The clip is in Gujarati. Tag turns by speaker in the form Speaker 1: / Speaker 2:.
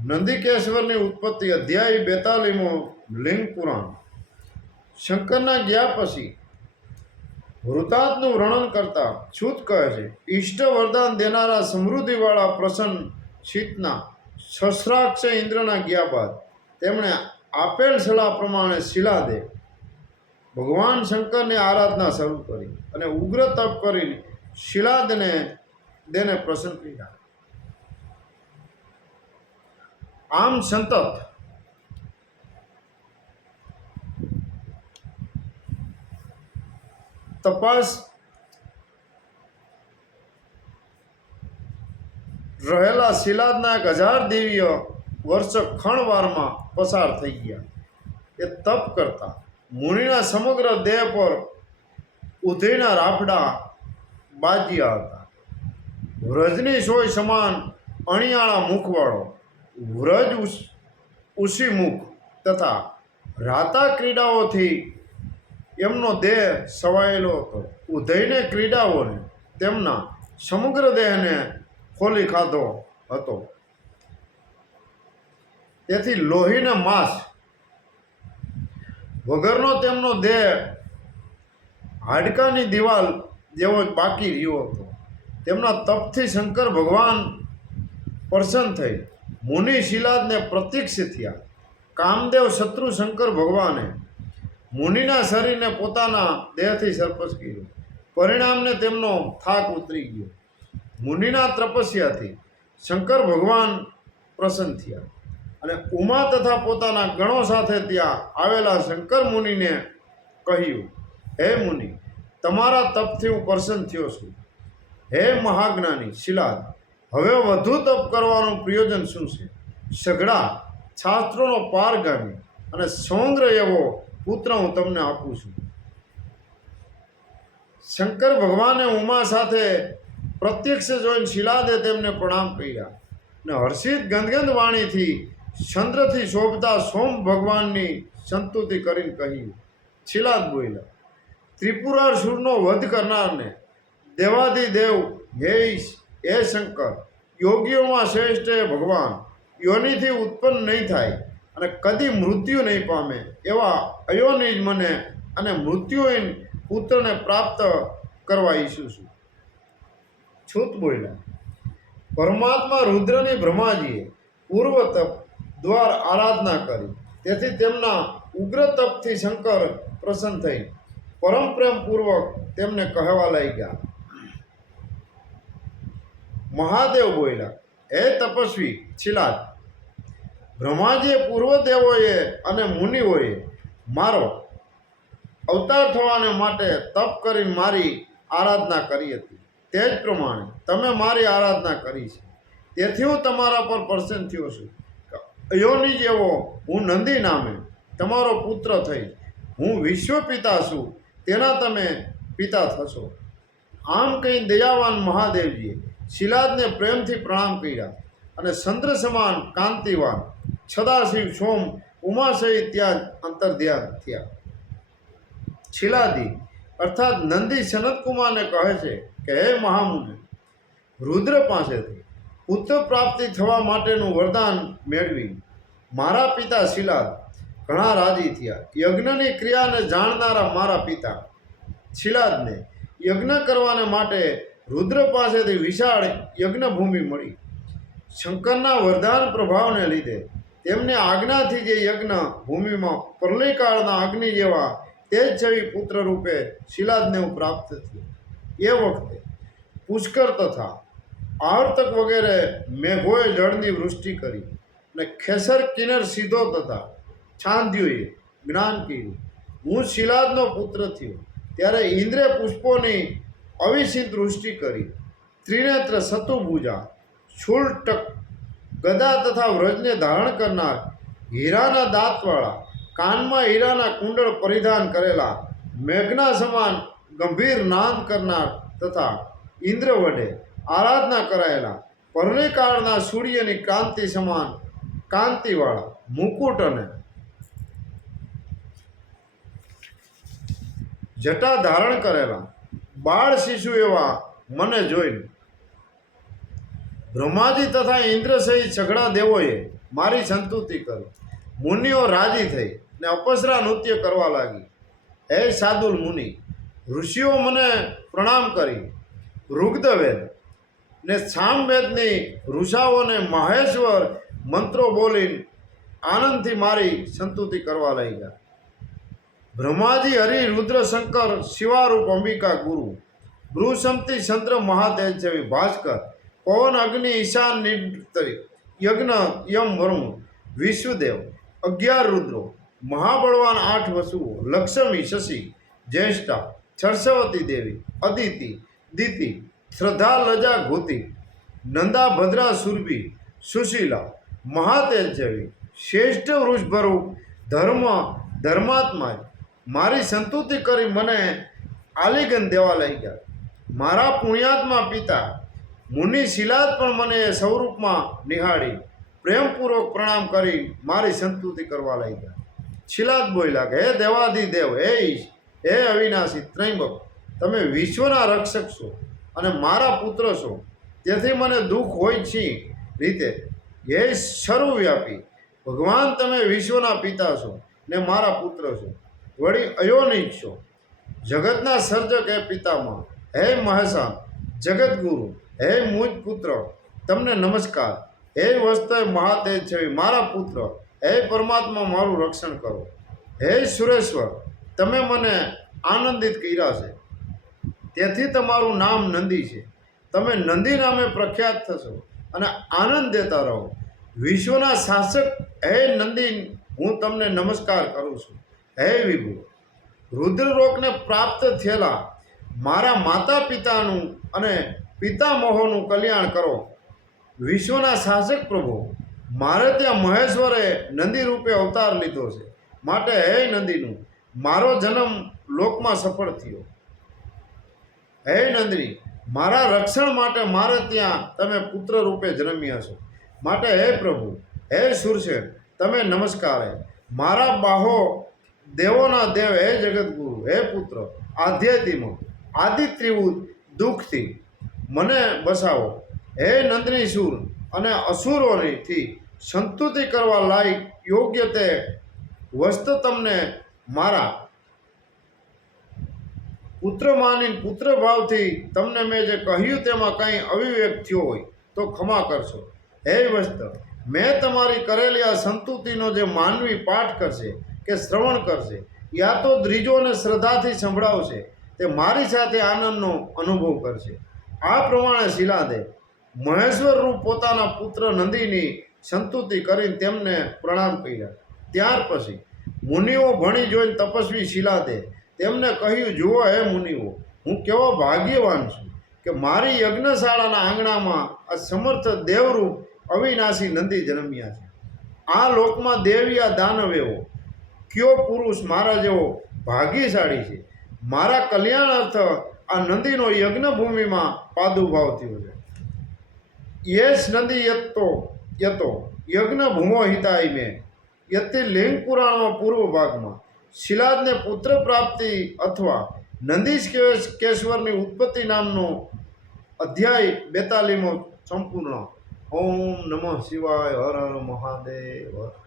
Speaker 1: નંદિકેશ્વરની ઉત્પત્તિ અધ્યાય બેતાલીમો લિંગ પુરાણ. શંકરના ગયા પછી વૃતાંતનું વર્ણન કરતા છૂત કહે છે ઈષ્ટ વરદાન દેનારા સમૃદ્ધિવાળા પ્રસન્ન શીતના શસ્ત્રાક્ષ ઇન્દ્રના ગયા બાદ તેમણે આપેલ સલાહ પ્રમાણે શિલાદે ભગવાન શંકરની આરાધના શરૂ કરી અને ઉગ્ર તપ કરીને શિલાદને દેને પ્રસન્ન કર્યા. આમ સંતત. તપાસ રહેલા શિલાદના એક હજાર દેવીઓ વર્ષ ખણવારમાં પસાર થઈ ગયા. એ તપ કરતા મુનિના સમગ્ર દેહ પર ઉધઈના રાફડા બાજ્યા હતા. વ્રજની સોય સમાન અણિયાળા મુખવાળો વ્રજ ઉસી તથા રાતા ક્રીડાઓથી એમનો દેહ સવાયેલો હતો. ઉદયને ક્રીડાઓને તેમના સમગ્ર દેહને ખોલી ખાધો હતો. તેથી લોહીના માંસ વગરનો તેમનો દેહ હાડકાની દિવાલ જેવો જ બાકી રહ્યો હતો. તેમના તપથી શંકર ભગવાન પ્રસન્ન થઈ. મુનિ શિલાદને પ્રત્યક્ષ થયા. કામદેવ શત્રુ શંકર ભગવાને મુનિના શરીરને પોતાના દેહથી સરપસ કર્યો. પરિણામને તેમનો થાક ઉતરી ગયો. મુનિના તપસ્યાથી શંકર ભગવાન પ્રસન્ન થયા અને ઉમા તથા પોતાના ગણો સાથે ત્યાં આવેલા શંકર મુનિને કહ્યું, હે મુનિ, તમારા તપથી હું પ્રસન્ન થયો છું. હે મહાજ્ઞાની શિલાદ હવે વધુ તપ કરવાનું પ્રયોજન શું છે? સઘળા શાસ્ત્રોનો પારગામી અને સૌંદ્ર એવો પુત્ર હું તમને આપું છું. શંકર ભગવાને ઉમા સાથે પ્રત્યક્ષ જોઈને શિલાદે તેમને પ્રણામ કર્યા ને હર્ષિત ગંદગંદ વાણીથી ચંદ્રથી શોભતા સોમ ભગવાનની સંતુતિ કરીને કહ્યું શિલાદ બોલ્યા ત્રિપુરાસુરનો વધ કરનારને દેવાધિદેવ હે ઈશ, હે શંકર, યોગીઓમાં શ્રેષ્ઠ હે ભગવાન. યોનિથી ઉત્પન્ન નહીં થાય અને કદી મૃત્યુ નહીં પામે એવા અયોનિજ મને અને મૃત્યુહીન પુત્રને પ્રાપ્ત કરવા ઈચ્છું છું. છૂત બોલ્યા. પરમાત્મા રુદ્રની બ્રહ્માજીએ પૂર્વ તપ દ્વાર આરાધના કરી. તેથી તેમના ઉગ્ર તપથી શંકર પ્રસન્ન થઈ. પરમ પ્રેમપૂર્વક તેમને કહેવા લાગ્યા. મહાદેવ બોલ્યા, હે તપસ્વી શિલાદ બ્રહ્માજીએ પૂર્વ દેવોએ અને મુનિઓએ મારો અવતાર થવાને માટે તપ કરીને મારી આરાધના કરી હતી. તે જ પ્રમાણે તમે મારી આરાધના કરી છે. તેથી હું તમારા પર પ્રસન્ન થયો છું. અયોની જેવો હું નંદી નામે તમારો પુત્ર થઈ હું વિશ્વ પિતા છું. તેના તમે પિતા થશો. આમ કહી દયાવાન મહાદેવજીએ શિલાદને પ્રેમથી પ્રણામ કર્યા અને ચંદ્ર સમાન, કાંતિવાન સદાશિવ સોમ, ઉમા સહિત ત્યાં અંતર્ધ્યાન થયા. શિલાદી, અર્થાત નંદી સનતકુમારને કહે છે કે, હે મહામુનિ, રુદ્ર પાસેથી પુત્ર પ્રાપ્તિ થવા માટેનું વરદાન મેળવી. મારા પિતા શિલાદ ઘણા રાજી થયા. યજ્ઞની ક્રિયાને જાણનારા મારા પિતા શિલાદને યજ્ઞ કરવાને માટે રુદ્ર પાસેથી વિશાળ યજ્ઞભૂમિ મળી. શંકરના વરદાન પ્રભાવને લીધે તેમને આજ્ઞાથી જે યજ્ઞ ભૂમિમાં પ્રલયકાળના અગ્નિ જેવા તેજ છવી પુત્ર રૂપે શિલાદનેવ પ્રાપ્ત થયો. એ વખતે પુષ્કર તથા આહર્તક વગેરે મેઘોએ જળની વૃષ્ટિ કરી અને ખેસર કિન્નર સીધો તથા છાંદ્યોએ જ્ઞાન કર્યું. હું શિલાદનો પુત્ર થયો. ત્યારે ઇન્દ્રે પુષ્પોની અવિસિત દૃષ્ટિ કરી, ત્રિનેત્ર સતુભુજા છૂલટક ગદા તથા વ્રજને ધારણ કરનાર હીરાના દાંતવાળા, કાનમાં હીરાના કુંડળ પરિધાન કરેલા મેઘના સમાન ગંભીર નાદ કરનાર તથા ઇન્દ્ર વડે આરાધના કરાયેલા પરણિકાળના સૂર્યની ક્રાંતિ સમાન કાંતિવાળા મુકુટ અને જટા ધારણ કરેલા બાળ શિશુ એવા મને જોઈને બ્રહ્માજી તથા ઇન્દ્ર સહિત સઘળા દેવોએ મારી સંતુતિ કરી. મુનિઓ રાજી થઈ ને અપસરા નૃત્ય કરવા લાગી. હે સાદુલ મુનિ, ઋષિઓ મને પ્રણામ કરી. ઋગ્ધવેદ ને સામવેદની ઋષાઓને મહેશ્વર મંત્રો બોલીને આનંદથી મારી સંતુતિ કરવા લાગ્યા. બ્રહ્માજી હરિ, રુદ્રશંકર, શિવારૂપ, અંબિકા, ગુરુ. ભ્રુસમતી ચંદ્ર, મહાદેવ ભાસ્કર, પવન, અગ્નિ, ઈશાન નિત્ય યજ્ઞ, યમ, વરુણ, વિશ્વદેવ, અગિયાર રુદ્રો, મહાબળવાન આઠ વસુઓ, લક્ષ્મી, શશી, જ્યેષ્ઠા સરસ્વતી દેવી, અદિતિ, દિતિ શ્રદ્ધા લજા ઘોતિ નંદા, ભદ્રા, સુરભી, સુશીલા, મહાતેજ શ્રેષ્ઠ વૃષભરૂપ ધર્મ, ધર્માત્મા મારી સંતુતિ કરી મને આલિંગન દેવા લાગ્યા. મારા પુણ્યાત્મા પિતા મુનિ શિલાદ પણ મને એ સ્વરૂપમાં નિહાળી, પ્રેમપૂર્વક પ્રણામ કરી મારી સંતુતિ કરવા લાગ્યા. શિલાદ બોલ્યા કે, હે દેવાધિદેવ હે ઈશ, હે અવિનાશી ત્રૈંબક તમે વિશ્વના રક્ષક છો અને મારા પુત્ર છો. તેથી મને દુઃખ હોય છે રીતે. હે સર્વવ્યાપી, ભગવાન, તમે વિશ્વના પિતા છો ને મારા પુત્ર છો. વળી અયોનિશો જગતના સર્જક હે પિતામાં હે મહેશાન જગતગુરુ હે મુજ પુત્ર, તમને નમસ્કાર. હે વસ્ત મહાતેજ છે મારા પુત્ર, હે પરમાત્મા મારું રક્ષણ કરો. હે સુરેશ્વર, તમે મને આનંદિત કર્યા છે. તેથી તમારું નામ નંદી છે. તમે નંદી નામે પ્રખ્યાત થશો અને આનંદ દેતા રહો. વિશ્વના શાસક, હે નંદી, હું તમને નમસ્કાર કરું છું. હે વિભુ રુદ્રરોગને પ્રાપ્ત થયેલા મારા માતા પિતાનું અને પિતામહોનું કલ્યાણ કરો. વિશ્વના શાસક પ્રભુ, મારે ત્યાં મહેશ્વરે નંદી રૂપે અવતાર લીધો છે. માટે હે નંદીનું, મારો જન્મ લોકમાં સફળ થયો. હે નંદની, મારા રક્ષણ માટે મારે ત્યાં તમે પુત્ર રૂપે જન્મ્યા છો. માટે હે પ્રભુ, હે સુરસેન તમે નમસ્કાર. મારા બાહો દેવોના દેવ હે જગતગુરુ હે પુત્ર, આધ્યાત્મ આદિ ત્રિભુજ દુઃખથી. મને બસાવો. હે નંદની સુર અને અસુરોથી સંતુતિ કરવા લાયક યોગ્ય તે વસ્તુ તમને મારા. પુત્ર માની પુત્ર ભાવથી તમને મેં જે કહ્યું તેમાં કંઈ અવિવેક થયો હોય તો ક્ષમા કરશો. હે વસ્ત, મેં તમારી કરેલી આ સંતુતિનો જે માનવી પાઠ કરશે કે શ્રવણ કરશે. યા તો દ્રીજોને શ્રદ્ધાથી સંભળાવશે તે મારી સાથે આનંદનો અનુભવ કરશે. આ પ્રમાણે શિલાદે મહેશ્વર રૂપ પોતાના પુત્ર નંદીની સંતુતિ કરીને તેમને પ્રણામ કર્યા. ત્યાર પછી મુનિઓ ભણી જોઈને તપસ્વી શિલાદે તેમને કહ્યું, જુઓ હે મુનિઓ, હું કેવો ભાગ્યવાન છું કે મારી યજ્ઞશાળાના આંગણામાં આ સમર્થ દેવરૂપ અવિનાશી નંદી જન્મ્યા છે. આ લોકમાં દેવિયા દાનવ એવો કયો પુરુષ મારા જેવો ભાગ્યશાળી છે? મારા કલ્યાણ અર્થ આ નંદીનો યજ્ઞભૂમિમાં પાદુભાવ થયો છે. યેસ નદી યત્તો, યતો યજ્ઞ ભૂમો હિતાય મેં. યતિ લિંગ પુરાણમાં પૂર્વ ભાગમાં. શિલાદને પુત્ર પ્રાપ્તિ અથવા નંદીશ કેશ, કેશ્વરની ઉત્પત્તિ નામનો અધ્યાય બેતાલીમો સંપૂર્ણ. ઓમ નમઃ શિવાય હર હર મહાદેવ.